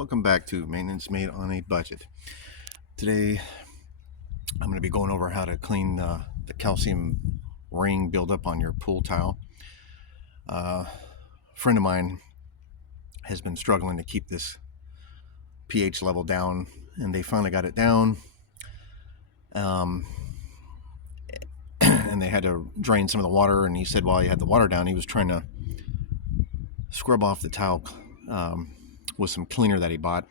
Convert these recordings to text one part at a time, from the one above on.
Welcome back to Maintenance Made on a Budget. Today I'm going to be going over how to clean the calcium ring buildup on your pool tile. A friend of mine has been struggling to keep this pH level down, and they finally got it down. And they had to drain some of the water, and he said while he had the water down, he was trying to scrub off the tile with some cleaner that he bought,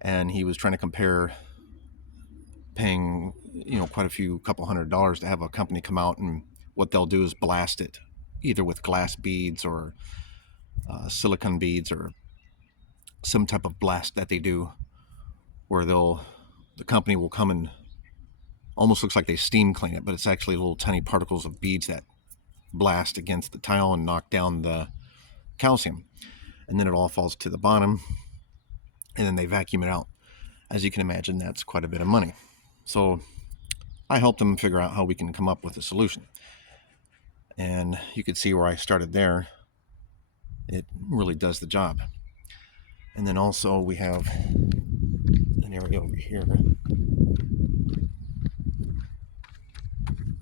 and he was trying to compare paying quite a few couple $100 to have a company come out, and what they'll do is blast it either with glass beads or silicone beads or some type of blast that they do where the company will come and almost looks like they steam clean it, but it's actually little tiny particles of beads that blast against the tile and knock down the calcium, and then it all falls to the bottom, and then they vacuum it out. As you can imagine, that's quite a bit of money. So I helped them figure out how we can come up with a solution. And you can see where I started there. It really does the job. And then also we have an area over here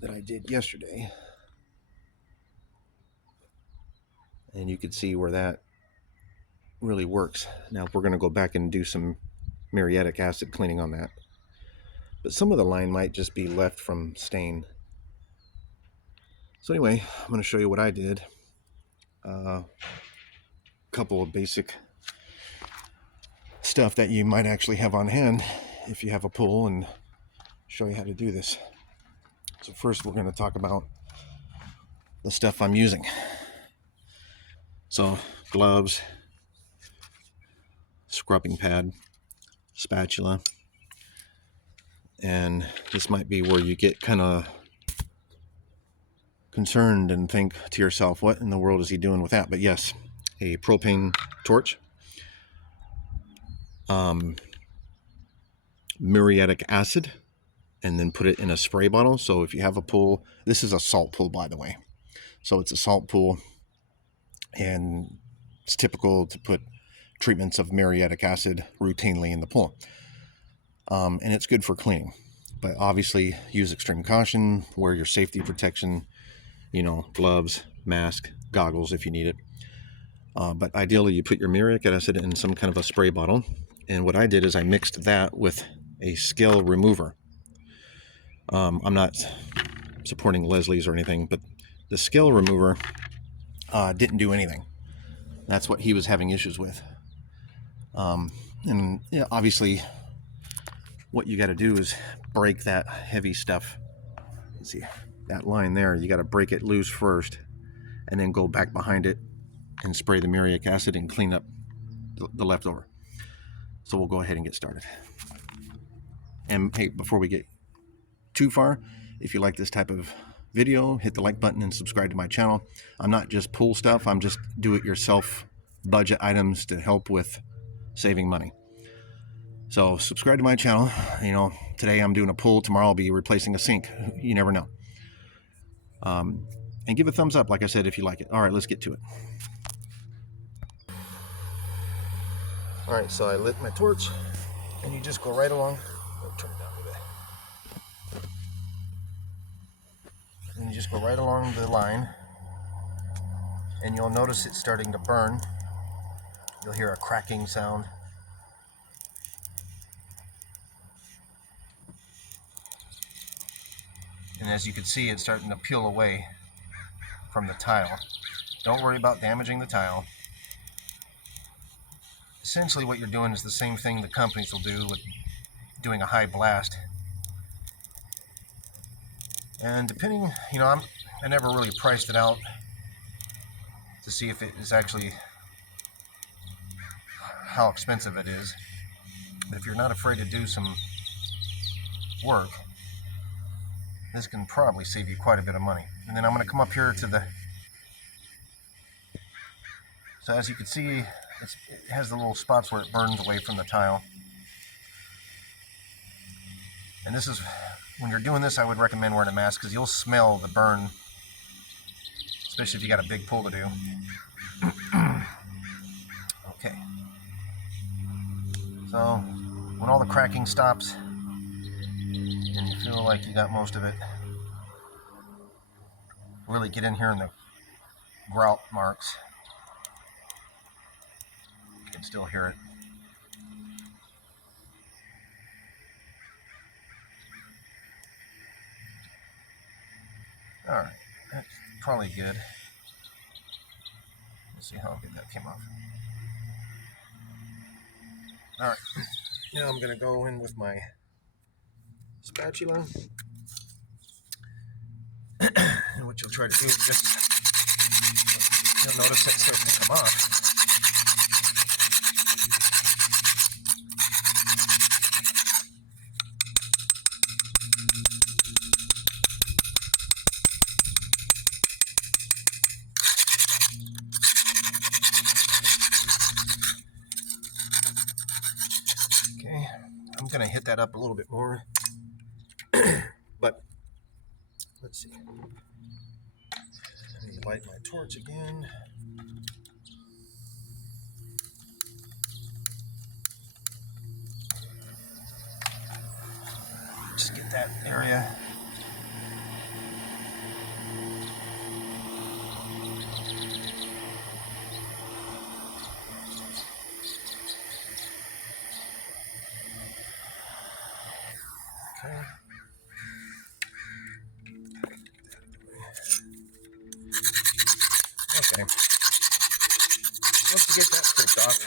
that I did yesterday. And you can see where that really works. Now we're going to go back and do some muriatic acid cleaning on that. But some of the line might just be left from stain. So anyway, I'm going to show you what I did. A couple of basic stuff that you might actually have on hand if you have a pool, and show you how to do this. So first we're going to talk about the stuff I'm using. So gloves, scrubbing pad, spatula, and this might be where you get kind of concerned and think to yourself, what in the world is he doing with that? But yes, a propane torch, muriatic acid, and then put it in a spray bottle. So if you have a pool, this is a salt pool, by the way. So it's a salt pool, and it's typical to put treatments of muriatic acid routinely in the pool. And it's good for cleaning. But obviously use extreme caution, wear your safety protection, gloves, mask, goggles if you need it. But ideally you put your muriatic acid in some kind of a spray bottle. And what I did is I mixed that with a scale remover. I'm not supporting Leslie's or anything, but the scale remover didn't do anything. That's what he was having issues with. And obviously what you got to do is break that heavy stuff. Let's see, that line there, you got to break it loose first and then go back behind it and spray the muriatic acid and clean up the leftover. So we'll go ahead and get started. And hey, before we get too far, if you like this type of video, hit the like button and subscribe to my channel. I'm not just pool stuff, I'm just do-it-yourself budget items to help with saving money. So subscribe to my channel. Today I'm doing a pool, tomorrow I'll be replacing a sink. You never know. And give a thumbs up, like I said, if you like it. All right, let's get to it. All right, so I lit my torch, and you just go right along. Turn it down a bit. And you just go right along the line, and you'll notice it's starting to burn. You'll hear a cracking sound. And as you can see, it's starting to peel away from the tile. Don't worry about damaging the tile. Essentially what you're doing is the same thing the companies will do with doing a high blast. And depending, I never really priced it out to see if it is actually how expensive it is. But if you're not afraid to do some work, this can probably save you quite a bit of money. And then I'm going to come up here to the... So as you can see, it has the little spots where it burns away from the tile. And this is, when you're doing this, I would recommend wearing a mask because you'll smell the burn, especially if you got a big pool to do. Okay. So when all the cracking stops and you feel like you got most of it, really get in here in the grout marks. You can still hear it. Alright, that's probably good. Let's see how good that came off. Alright, now I'm going to go in with my spatula. And what you'll try to do is just, you'll notice it starts to come off. Okay, I'm going to hit that up a little bit more. But let's see. Let me light my torch again. Just get that area. Okay. Okay. Once you get that stripped off,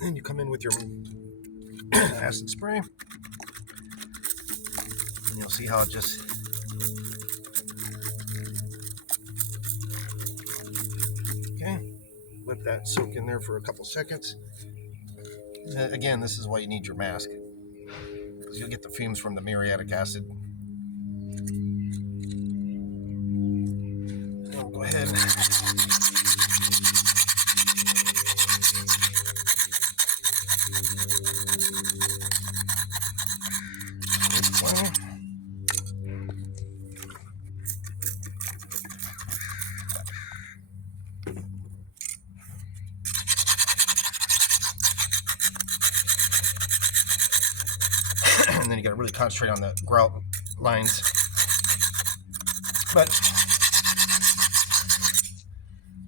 then you come in with your acid spray, and you'll see how it just let that soak in there for a couple seconds. Again, this is why you need your mask, because you'll get the fumes from the muriatic acid. I'll go ahead and and then you got to really concentrate on the grout lines. But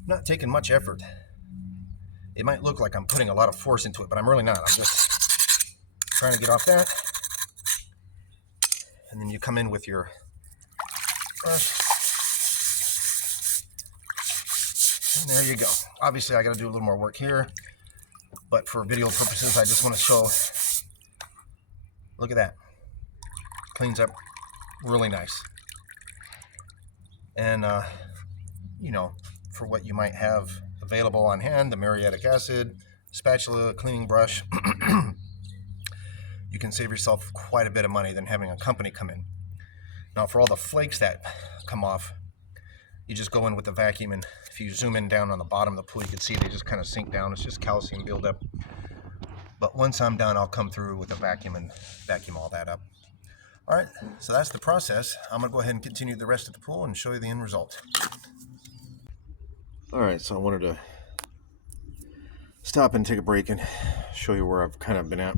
not taking much effort. It might look like I'm putting a lot of force into it, but I'm really not. I'm just trying to get off that. And then you come in with your brush. And there you go. Obviously, I got to do a little more work here, but for video purposes, I just want to show. Look at that. Cleans up really nice. And, you know, for what you might have available on hand, the muriatic acid, spatula, cleaning brush, you can save yourself quite a bit of money than having a company come in. Now, for all the flakes that come off, you just go in with the vacuum, and if you zoom in down on the bottom of the pool, you can see they just kind of sink down. It's just calcium buildup. But once I'm done, I'll come through with a vacuum and vacuum all that up. All right, so that's the process. I'm gonna go ahead and continue the rest of the pool and show you the end result. All right, so I wanted to stop and take a break and show you where I've kind of been at.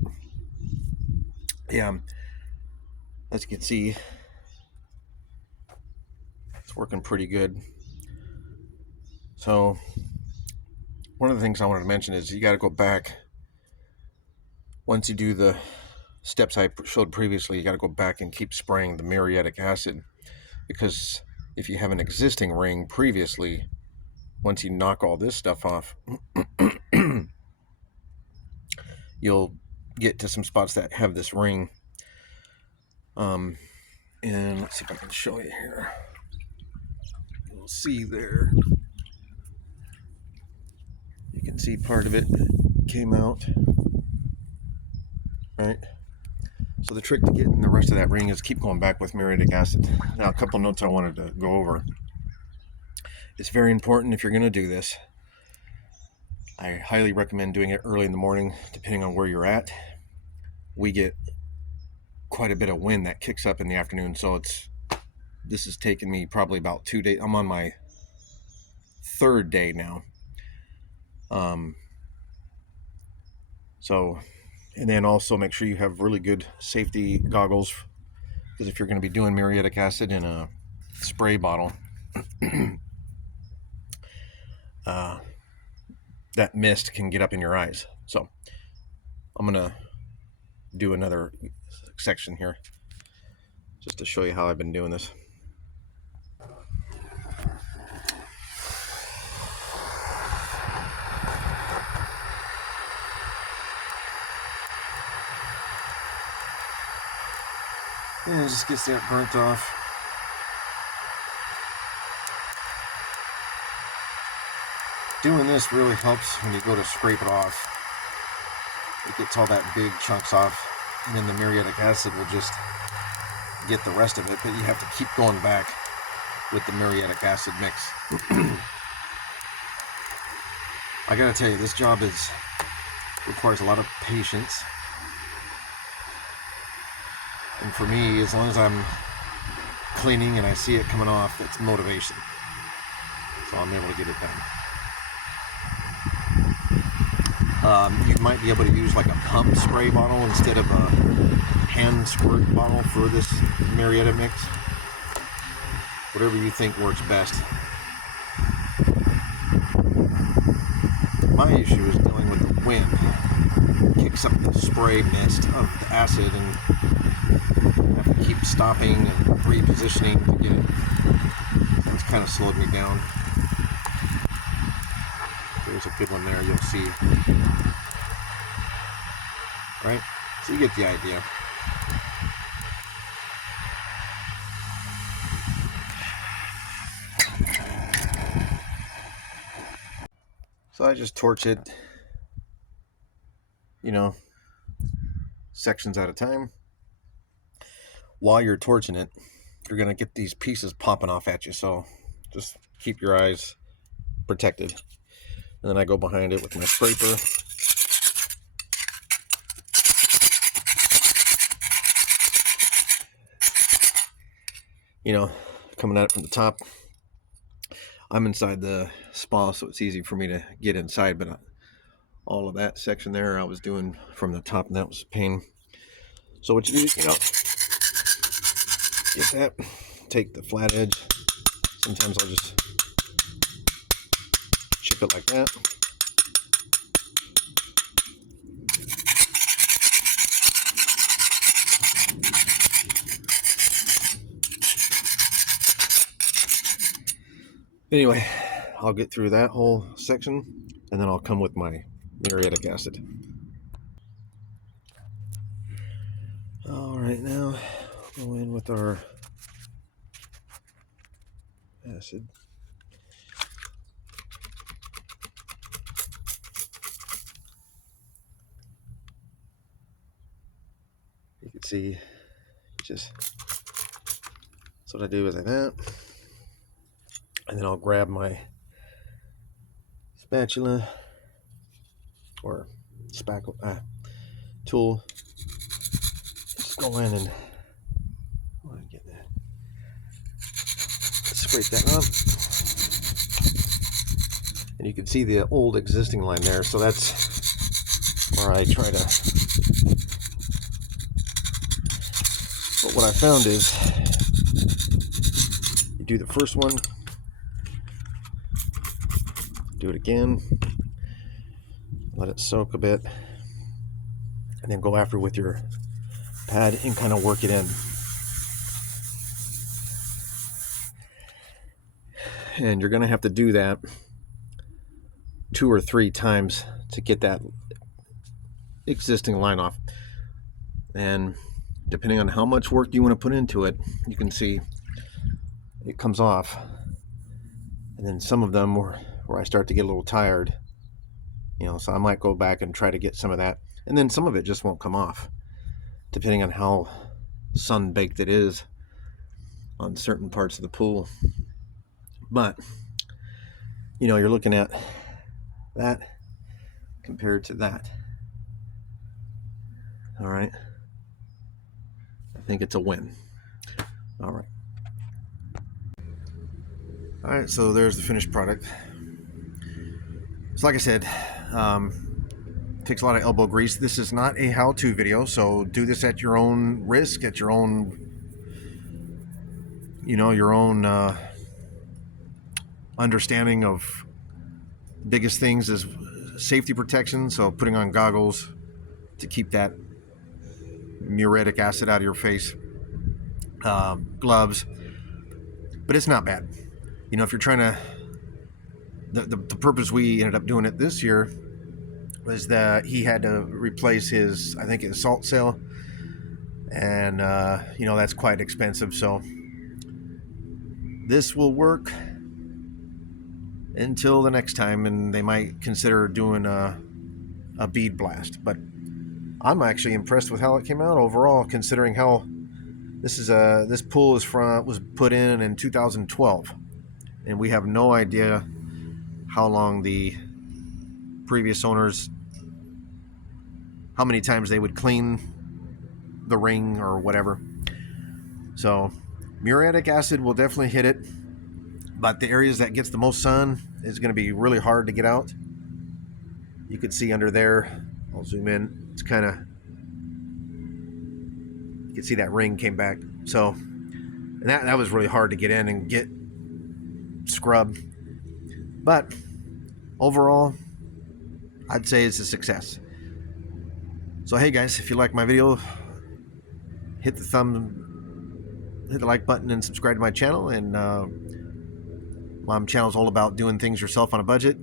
Yeah, as you can see, it's working pretty good. So one of the things I wanted to mention is you got to go back. Once you do the steps I showed previously, you got to go back and keep spraying the muriatic acid, because if you have an existing ring previously, once you knock all this stuff off, you'll get to some spots that have this ring. And let's see if I can show you here. You'll see there. You can see part of it came out. Right? So the trick to getting the rest of that ring is keep going back with muriatic acid. Now, a couple notes I wanted to go over. It's very important if you're going to do this. I highly recommend doing it early in the morning, depending on where you're at. We get quite a bit of wind that kicks up in the afternoon, so this has taken me probably about 2 days. I'm on my third day now. So, and then also make sure you have really good safety goggles, because if you're going to be doing muriatic acid in a spray bottle, that mist can get up in your eyes. So I'm going to do another section here just to show you how I've been doing this. Yeah, it just gets that burnt off. Doing this really helps when you go to scrape it off. It gets all that big chunks off, and then the muriatic acid will just get the rest of it, but you have to keep going back with the muriatic acid mix. I gotta tell you, this job requires a lot of patience. And for me, as long as I'm cleaning and I see it coming off, that's motivation. So I'm able to get it done. You might be able to use like a pump spray bottle instead of a hand squirt bottle for this muriatic mix. Whatever you think works best. My issue is dealing with the wind. It kicks up the spray mist of the acid, and I have to keep stopping and repositioning to get it. That's kind of slowed me down. There's a good one there, you'll see. Right? So you get the idea. So I just torch it, sections at a time. While you're torching it, you're going to get these pieces popping off at you, so just keep your eyes protected. And then I go behind it with my scraper. Coming at it from the top. I'm inside the spa, so it's easy for me to get inside, but all of that section there I was doing from the top, and that was a pain. So what you do, get that, take the flat edge. Sometimes I'll just chip it like that. Anyway, I'll get through that whole section, and then I'll come with my muriatic acid. All right, now we'll go in with our acid. You can see, that's what I do is like that. And then I'll grab my spatula or spackle tool. Just go in and get that. Scrape that up. And you can see the old existing line there. So that's where I try to. But what I found is you do the first one, do it again, let it soak a bit, and then go after with your pad and kind of work it in. And you're going to have to do that 2 or 3 times to get that existing line off. And depending on how much work you want to put into it, you can see it comes off. And then some of them where I start to get a little tired, so I might go back and try to get some of that. And then some of it just won't come off, depending on how sun-baked it is on certain parts of the pool. But, you're looking at that compared to that. All right. I think it's a win. All right. All right, so there's the finished product. So like I said, takes a lot of elbow grease. This is not a how-to video, so do this at your own risk, at your own, your own understanding of biggest things is safety protection. So putting on goggles to keep that muriatic acid out of your face, gloves, but it's not bad. If you're trying to, the purpose we ended up doing it this year was that he had to replace his salt cell, and that's quite expensive. So this will work until the next time, and they might consider doing a bead blast. But I'm actually impressed with how it came out overall, considering how this pool was put in 2012, and we have no idea how long the previous owners, how many times they would clean the ring or whatever. So muriatic acid will definitely hit it, but the areas that gets the most sun is going to be really hard to get out. You could see under there, I'll zoom in, it's kind of, you can see that ring came back. So, and that was really hard to get in and get scrubbed. But overall, I'd say it's a success. So hey guys, if you like my video, hit the like button and subscribe to my channel. And my channel is all about doing things yourself on a budget.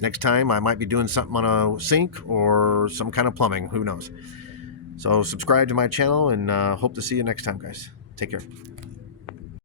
Next time I might be doing something on a sink or some kind of plumbing, who knows. So subscribe to my channel, and hope to see you next time, guys. Take care.